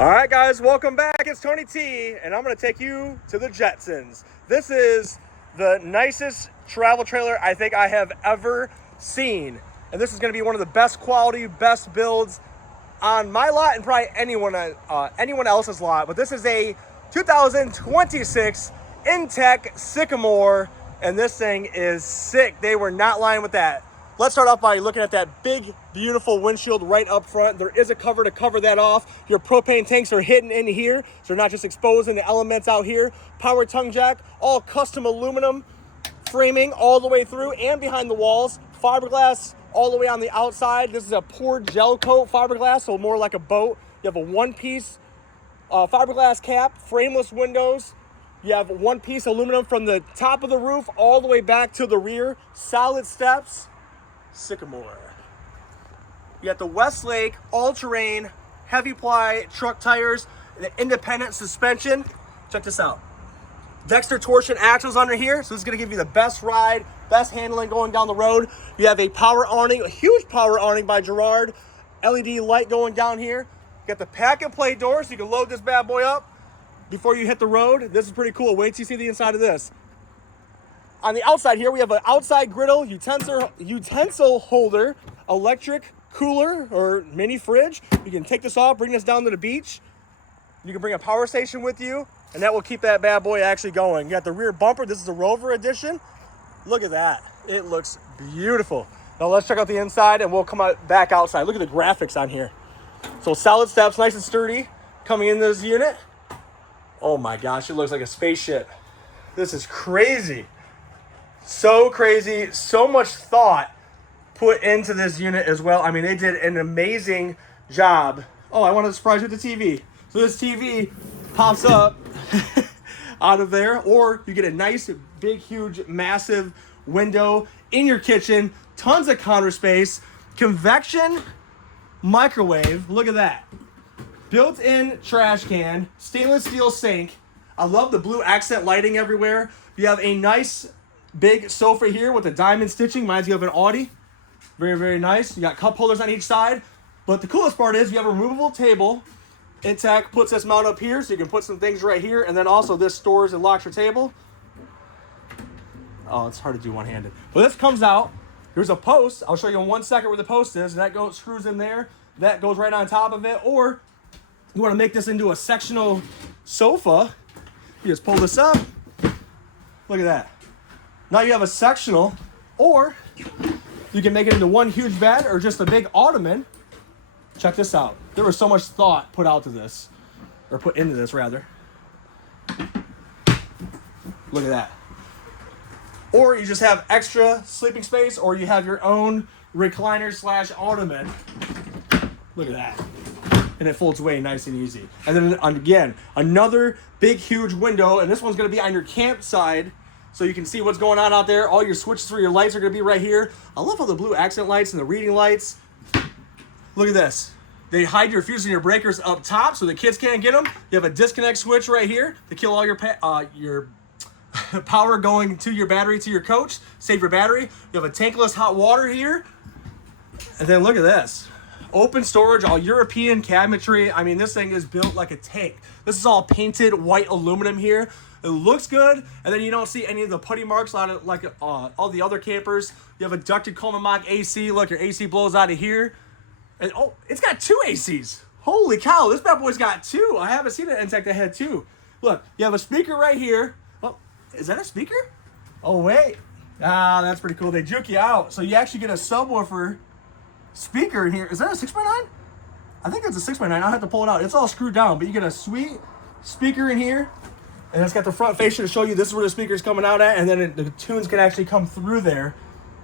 All right, guys, welcome back. It's Tony T, and I'm going to take you to the Jetsons. This is the nicest travel trailer I think I have ever seen. And this is going to be one of the best quality, best builds on my lot and probably anyone else's lot. But this is a 2026 Intech Sycamore, and this thing is sick. They were not lying with that. Let's start off by looking at that big, beautiful windshield right up front. There is a cover to cover that off. Your propane tanks are hidden in here, so they're not just exposing the elements out here. Power tongue jack, all custom aluminum framing all the way through and behind the walls. Fiberglass all the way on the outside. This is a poured gel coat fiberglass, so more like a boat. You have a one-piece fiberglass cap, frameless windows. You have one-piece aluminum from the top of the roof all the way back to the rear. Solid steps. Sycamore. You got the Westlake all-terrain heavy ply truck tires, the independent suspension. Check this out. Dexter Torsion Axles under here, so this is going to give you the best ride, best handling going down the road. You have a power awning, a huge power awning by Gerard. LED light going down here. You got the pack and play door, so you can load this bad boy up before you hit the road. This is pretty cool. Wait till you see the inside of this. On the outside here, we have an outside griddle, utensil holder, electric cooler or mini fridge. You can take this off, bring this down to the beach. You can bring a power station with you, and that will keep that bad boy actually going. You got the rear bumper. This is the Rover edition. Look at that. It looks beautiful. Now let's check out the inside, and we'll come back outside. Look at the graphics on here. So solid steps, nice and sturdy, coming in this unit. Oh my gosh, it looks like a spaceship. This is crazy. So crazy, so much thought put into this unit as well. I mean, they did an amazing job. Oh, I wanted to surprise you with the TV. So this TV pops up out of there, or you get a nice, big, huge, massive window in your kitchen, tons of counter space, convection microwave. Look at that. Built-in trash can, stainless steel sink. I love the blue accent lighting everywhere. You have a nice big sofa here with the diamond stitching. Reminds you of an Audi. Very, very nice. You got cup holders on each side. But the coolest part is you have a removable table. Intech puts this mount up here, so you can put some things right here. And then also this stores and locks your table. Oh, it's hard to do one-handed. But this comes out. There's a post. I'll show you in 1 second where the post is. That goes, screws in there. That goes right on top of it. Or you want to make this into a sectional sofa. You just pull this up. Look at that. Now you have a sectional, or you can make it into one huge bed or just a big ottoman. Check this out. There was so much thought put out to this, or put into this rather. Look at that. Or you just have extra sleeping space, or you have your own recliner slash ottoman. Look at that. And it folds away nice and easy. And then again, another big huge window, and this one's gonna be on your campsite, so you can see what's going on out there. All your switches for your lights are going to be right here. I love all the blue accent lights and the reading lights. Look at this. They hide your fuses and your breakers up top so the kids can't get them. You have a disconnect switch right here to kill all your power going to your battery, to your coach. Save your battery. You have a tankless hot water here. And then look at this. Open storage, all European cabinetry. I mean, this thing is built like a tank. This is all painted white aluminum here. It looks good, and then you don't see any of the putty marks like all the other campers. You have a ducted Coleman Mach AC. Look, your AC blows out of here. And oh, it's got two ACs. Holy cow, this bad boy's got two. I haven't seen an Intech that had two. Look, you have a speaker right here. Oh, is that a speaker? Oh, wait. Ah, that's pretty cool. They juke you out. So you actually get a subwoofer speaker in here. Is that a 6x9? I think that's a 6x9. I'll have to pull it out. It's all screwed down, but you get a sweet speaker in here. And it's got the front fascia to show you this is where the speaker's coming out at, and then the tunes can actually come through there.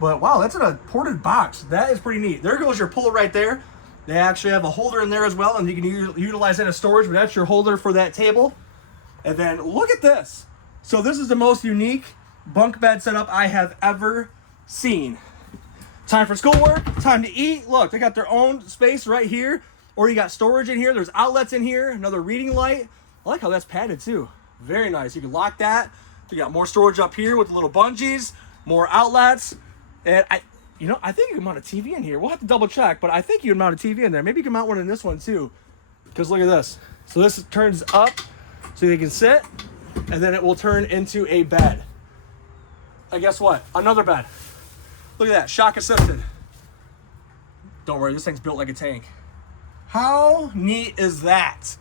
But wow, that's in a ported box. That is pretty neat. There goes your puller right there. They actually have a holder in there as well, and you can utilize that as storage, but that's your holder for that table. And then look at this. So this is the most unique bunk bed setup I have ever seen. Time for schoolwork, time to eat. Look, they got their own space right here, or you got storage in here. There's outlets in here, another reading light. I like how that's padded too. Very nice. You can lock that. You got more storage up here with the little bungees, more outlets. And I think you can mount a TV in here. We'll have to double check, but I think you can mount a TV in there. Maybe you can mount one in this one too. Because look at this. So this turns up so you can sit, and then it will turn into a bed. And guess what? Another bed. Look at that, shock assisted. Don't worry, this thing's built like a tank. How neat is that?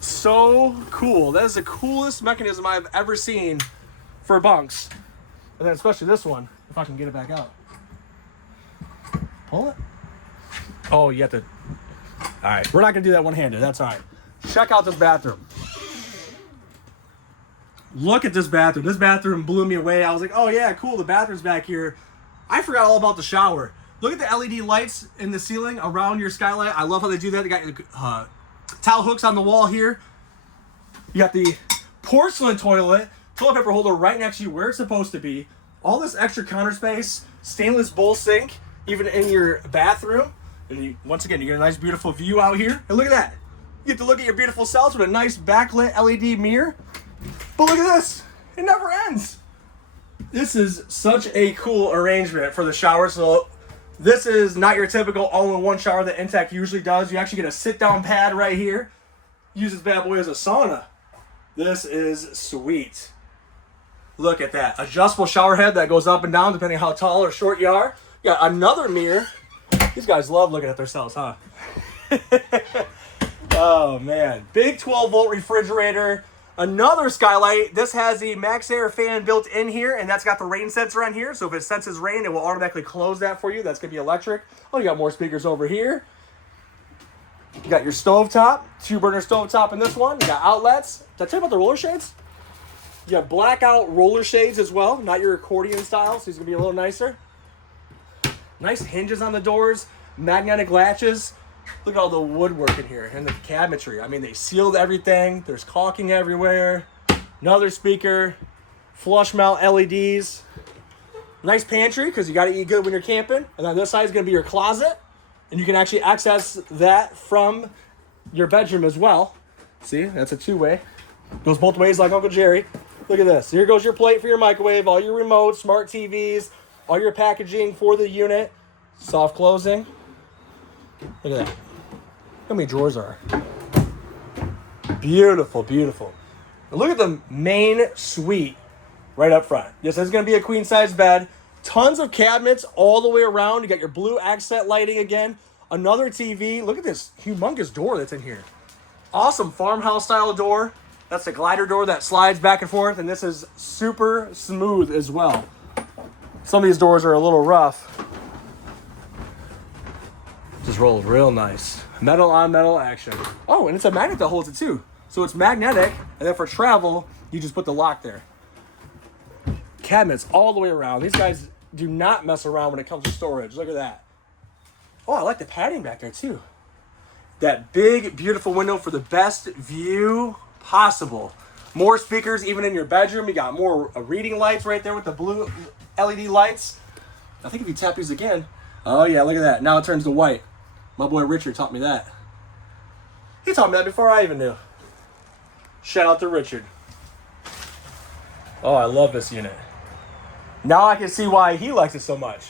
So cool. That is the coolest mechanism I've ever seen for bunks. And then especially this one, if I can get it back out. Pull it. Oh, you have to. All right, we're not gonna do that one-handed. That's all right. Check out this bathroom. Look at this bathroom. This bathroom blew me away. I was like, oh yeah, cool, the bathroom's back here. I forgot all about the shower. Look at the LED lights in the ceiling around your skylight. I love how they do that. They got towel hooks on the wall here. You got the porcelain toilet paper holder right next to you where it's supposed to be. All this extra counter space, stainless bowl sink, even in your bathroom. And you, once again, you get a nice, beautiful view out here. And look at that. You get to look at your beautiful selves with a nice backlit LED mirror. But look at this. It never ends. This is such a cool arrangement for the shower. So this is not your typical all-in-one shower that Intech usually does. You actually get a sit-down pad right here. Use this bad boy as a sauna. This is sweet. Look at that. Adjustable shower head that goes up and down depending on how tall or short you are. You got another mirror. These guys love looking at themselves, huh? Oh, man. Big 12-volt refrigerator. Another skylight. This has the Max Air fan built in here, and that's got the rain sensor on here. So if it senses rain, it will automatically close that for you. That's going to be electric. Oh, you got more speakers over here. You got your stovetop, 2-burner stovetop in this one. You got outlets. Did I tell you about the roller shades? You have blackout roller shades as well, not your accordion style, so these are going to be a little nicer. Nice hinges on the doors, magnetic latches. Look at all the woodwork in here and the cabinetry. I mean, they sealed everything. There's caulking everywhere. Another speaker, flush mount LEDs. Nice pantry because you got to eat good when you're camping. And on this side is going to be your closet. And you can actually access that from your bedroom as well. See, that's a two-way. Goes both ways like Uncle Jerry. Look at this. Here goes your plate for your microwave, all your remotes, smart TVs, all your packaging for the unit. Soft closing. Look at that. How many drawers are there? Beautiful, beautiful. And look at the main suite right up front. This is going to be a queen-size bed. Tons of cabinets all the way around. You got your blue accent lighting again. Another TV. Look at this humongous door that's in here. Awesome farmhouse-style door. That's the glider door that slides back and forth, and this is super smooth as well. Some of these doors are a little rough. Just rolls real nice. Metal on metal action. Oh, and it's a magnet that holds it too. So it's magnetic, and then for travel, you just put the lock there. Cabinets all the way around. These guys do not mess around when it comes to storage. Look at that. Oh, I like the padding back there too. That big, beautiful window for the best view possible. More speakers even in your bedroom. You got more reading lights right there with the blue LED lights. I think if you tap these again, oh yeah, look at that. Now it turns to white. My boy Richard taught me that. He taught me that before I even knew. Shout out to Richard. Oh, I love this unit. Now I can see why he likes it so much.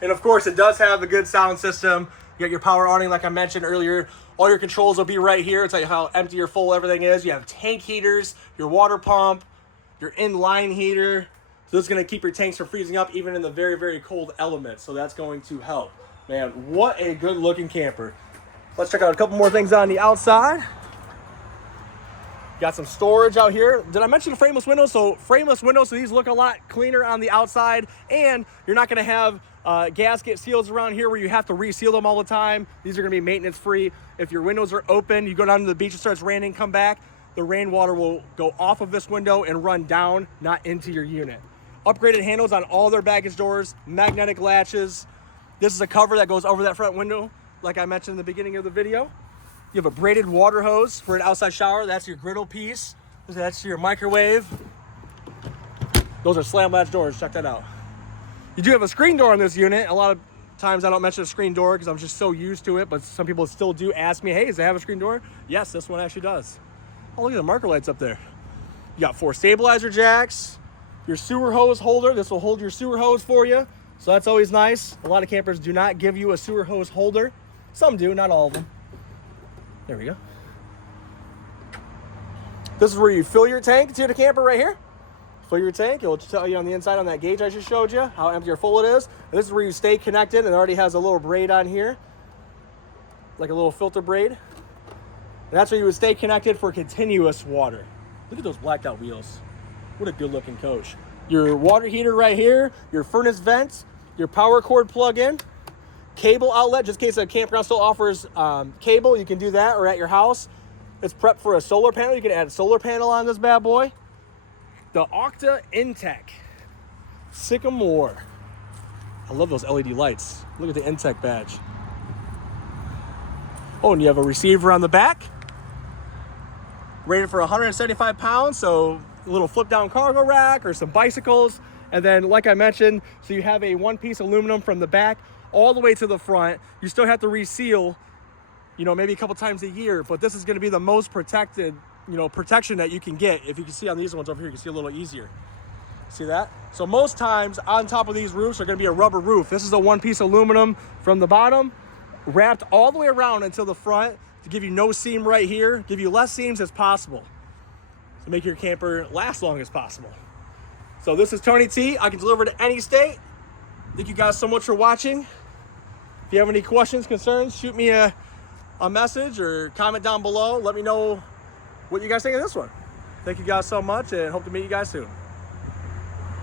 And of course, it does have a good sound system. You got your power awning, like I mentioned earlier. All your controls will be right here. It'll tell you how empty or full everything is. You have tank heaters, your water pump, your inline heater. So this is going to keep your tanks from freezing up even in the very, very cold elements. So that's going to help. Man, what a good looking camper. Let's check out a couple more things on the outside. Got some storage out here. Did I mention the frameless windows? So frameless windows, so these look a lot cleaner on the outside, and you're not gonna have gasket seals around here where you have to reseal them all the time. These are gonna be maintenance free. If your windows are open, you go down to the beach and starts raining, come back, the rainwater will go off of this window and run down, not into your unit. Upgraded handles on all their baggage doors, magnetic latches. This is a cover that goes over that front window, like I mentioned in the beginning of the video. You have a braided water hose for an outside shower. That's your griddle piece. That's your microwave. Those are slam latch doors. Check that out. You do have a screen door on this unit. A lot of times I don't mention a screen door because I'm just so used to it, but some people still do ask me, hey, does it have a screen door? Yes, this one actually does. Oh, look at the marker lights up there. You got 4 stabilizer jacks. Your sewer hose holder. This will hold your sewer hose for you. So that's always nice. A lot of campers do not give you a sewer hose holder. Some do, not all of them. There we go. This is where you fill your tank to the camper right here. Fill your tank. It'll tell you on the inside on that gauge I just showed you how empty or full it is. And this is where you stay connected, and it already has a little braid on here, like a little filter braid. And that's where you would stay connected for continuous water. Look at those blacked out wheels. What a good looking coach. Your water heater right here, your furnace vents, your power cord plug-in, cable outlet, just in case a campground still offers cable, you can do that, or at your house. It's prepped for a solar panel. You can add a solar panel on this bad boy. The Aucta Intech Sycamore. I love those LED lights. Look at the Intech badge. Oh, and you have a receiver on the back. Rated for 175 pounds, so a little flip down cargo rack or some bicycles. And then, like I mentioned, so you have a one-piece aluminum from the back all the way to the front. You still have to reseal, you know, maybe a couple times a year, but this is gonna be the most protected, you know, protection that you can get. If you can see on these ones over here, you can see a little easier. See that? So most times on top of these roofs are gonna be a rubber roof. This is a one-piece aluminum from the bottom, wrapped all the way around until the front to give you no seam right here, give you less seams as possible to make your camper last long as possible. So this is Tony T. I can deliver to any state. Thank you guys so much for watching. If you have any questions, concerns, shoot me a message or comment down below. Let me know what you guys think of this one. Thank you guys so much, and hope to meet you guys soon.